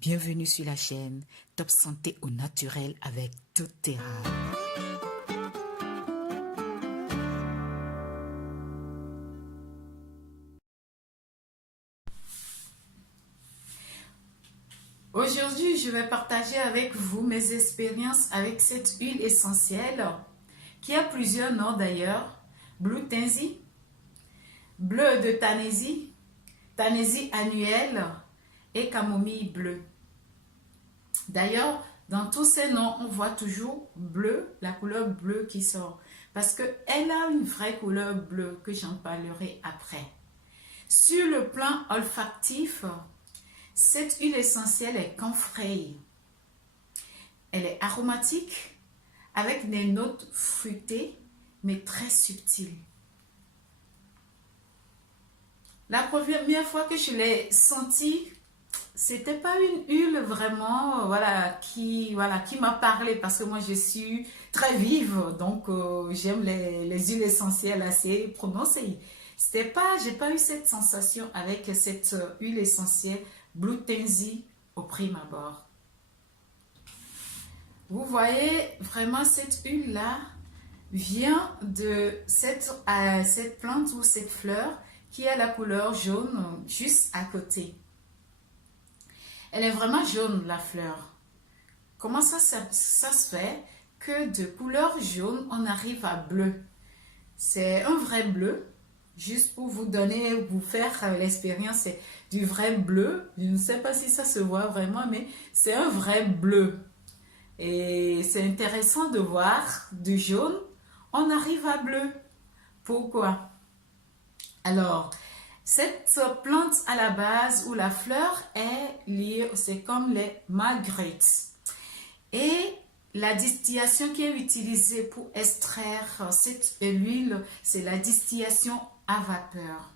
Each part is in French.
Bienvenue sur la chaîne Top Santé au naturel avec doTERRA. Aujourd'hui, je vais partager avec vous mes expériences avec cette huile essentielle qui a plusieurs noms d'ailleurs. Blue Tansy, bleu de Tanaisie, Tanaisie annuelle et camomille bleue. D'ailleurs, dans tous ces noms, on voit toujours bleu, la couleur bleue qui sort. Parce qu'elle a une vraie couleur bleue que j'en parlerai après. Sur le plan olfactif, cette huile essentielle est camphrée. Elle est aromatique avec des notes fruitées mais très subtiles. La première fois que je l'ai sentie, c'était pas une huile vraiment qui m'a parlé parce que moi je suis très vive, donc j'aime les huiles essentielles assez prononcées. J'ai pas eu cette sensation avec cette huile essentielle Blue Tansy au prime abord. Vous voyez vraiment cette huile là vient de cette plante ou cette fleur qui a la couleur jaune juste à côté. Elle est vraiment jaune, la fleur. Comment ça se fait que de couleur jaune, on arrive à bleu? C'est un vrai bleu. Juste pour vous faire l'expérience, c'est du vrai bleu. Je ne sais pas si ça se voit vraiment, mais c'est un vrai bleu. Et c'est intéressant de voir du jaune, on arrive à bleu. Pourquoi? Alors, cette plante à la base ou la fleur est liée, c'est comme les marguerites. Et la distillation qui est utilisée pour extraire cette huile, c'est la distillation à vapeur.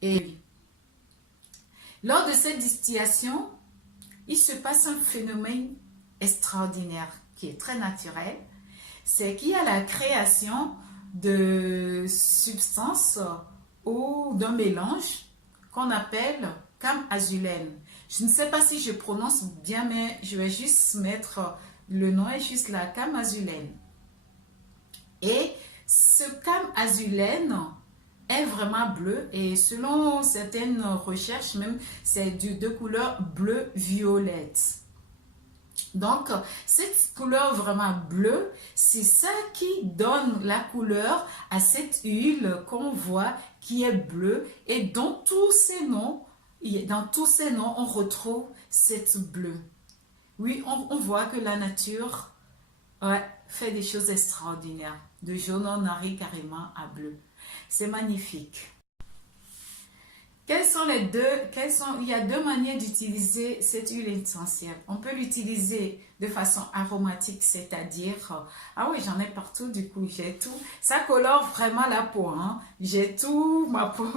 Et lors de cette distillation, il se passe un phénomène extraordinaire qui est très naturel. C'est qu'il y a la création de substances ou d'un mélange qu'on appelle camazulène. Je ne sais pas si je prononce bien, mais je vais juste mettre le nom est juste la camazulène. Et ce camazulène est vraiment bleu et selon certaines recherches même, c'est de couleur bleu-violette. Donc, cette couleur vraiment bleue, c'est ça qui donne la couleur à cette huile qu'on voit qui est bleue. Et dans tous ces noms, on retrouve cette bleue. Oui, on voit que la nature fait des choses extraordinaires. De jaune, on arrive carrément à bleu. C'est magnifique. Il y a deux manières d'utiliser cette huile essentielle. On peut l'utiliser de façon aromatique, c'est-à-dire, ah oui, j'en ai partout, du coup, j'ai tout. Ça colore vraiment la peau, hein. J'ai tout, ma peau,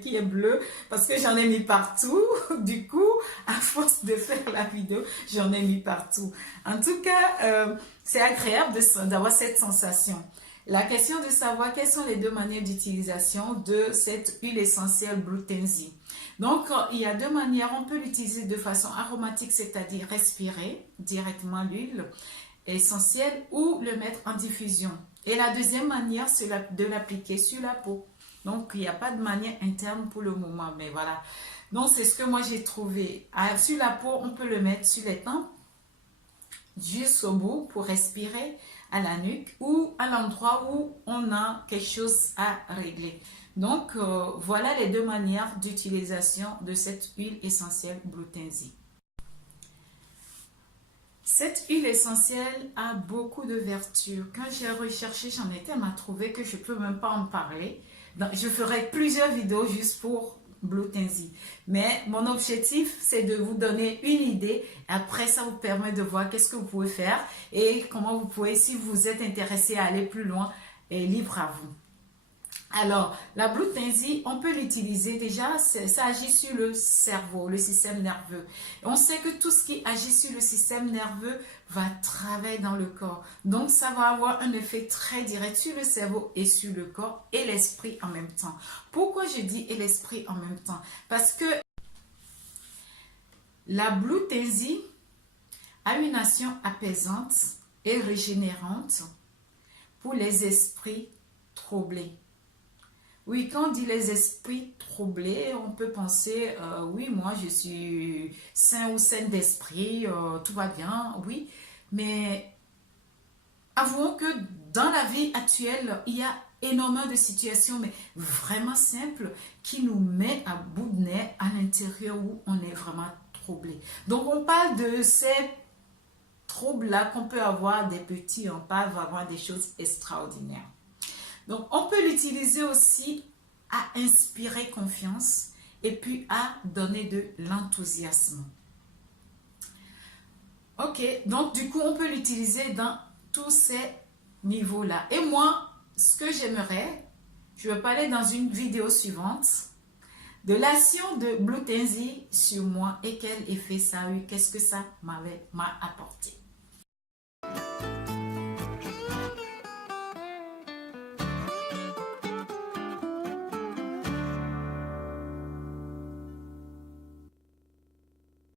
qui est bleue, parce que j'en ai mis partout. Du coup, à force de faire la vidéo, j'en ai mis partout. En tout cas, c'est agréable d'avoir cette sensation. La question de savoir quelles sont les deux manières d'utilisation de cette huile essentielle Blue Tansy. Donc, il y a deux manières. On peut l'utiliser de façon aromatique, c'est-à-dire respirer directement l'huile essentielle ou le mettre en diffusion. Et la deuxième manière, c'est de l'appliquer sur la peau. Donc, il n'y a pas de manière interne pour le moment, mais voilà. Donc, c'est ce que moi j'ai trouvé. Sur la peau, on peut le mettre sur les tempes, jusqu'au bout pour respirer à la nuque ou à l'endroit où on a quelque chose à régler. Donc, voilà les deux manières d'utilisation de cette huile essentielle Blue Tansy. Cette huile essentielle a beaucoup de vertus. Quand j'ai recherché, j'en ai tellement trouvé que je ne peux même pas en parler. Donc, je ferai plusieurs vidéos juste pour Blue Tansy. Mais mon objectif, c'est de vous donner une idée. Après, ça vous permet de voir qu'est-ce que vous pouvez faire et comment vous pouvez, si vous êtes intéressé à aller plus loin, et libre à vous. Alors, la Blue Tansy, on peut l'utiliser déjà, ça agit sur le cerveau, le système nerveux. On sait que tout ce qui agit sur le système nerveux va travailler dans le corps. Donc, ça va avoir un effet très direct sur le cerveau et sur le corps et l'esprit en même temps. Pourquoi je dis et l'esprit en même temps? Parce que La Blue Tansy a une action apaisante et régénérante pour les esprits troublés. Oui, quand on dit les esprits troublés, on peut penser, oui, moi je suis sain ou saine d'esprit, tout va bien, oui. Mais avouons que dans la vie actuelle, il y a énormément de situations, mais vraiment simples, qui nous met à bout de nez à l'intérieur où on est vraiment troublé. Donc on parle de ces troubles-là qu'on peut avoir des petits, on peut avoir des choses extraordinaires. Donc, on peut l'utiliser aussi à inspirer confiance et puis à donner de l'enthousiasme. Ok, donc du coup, on peut l'utiliser dans tous ces niveaux-là. Et moi, ce que j'aimerais, je vais parler dans une vidéo suivante de l'action de Blue Tansy sur moi et quel effet ça a eu, qu'est-ce que ça m'a apporté.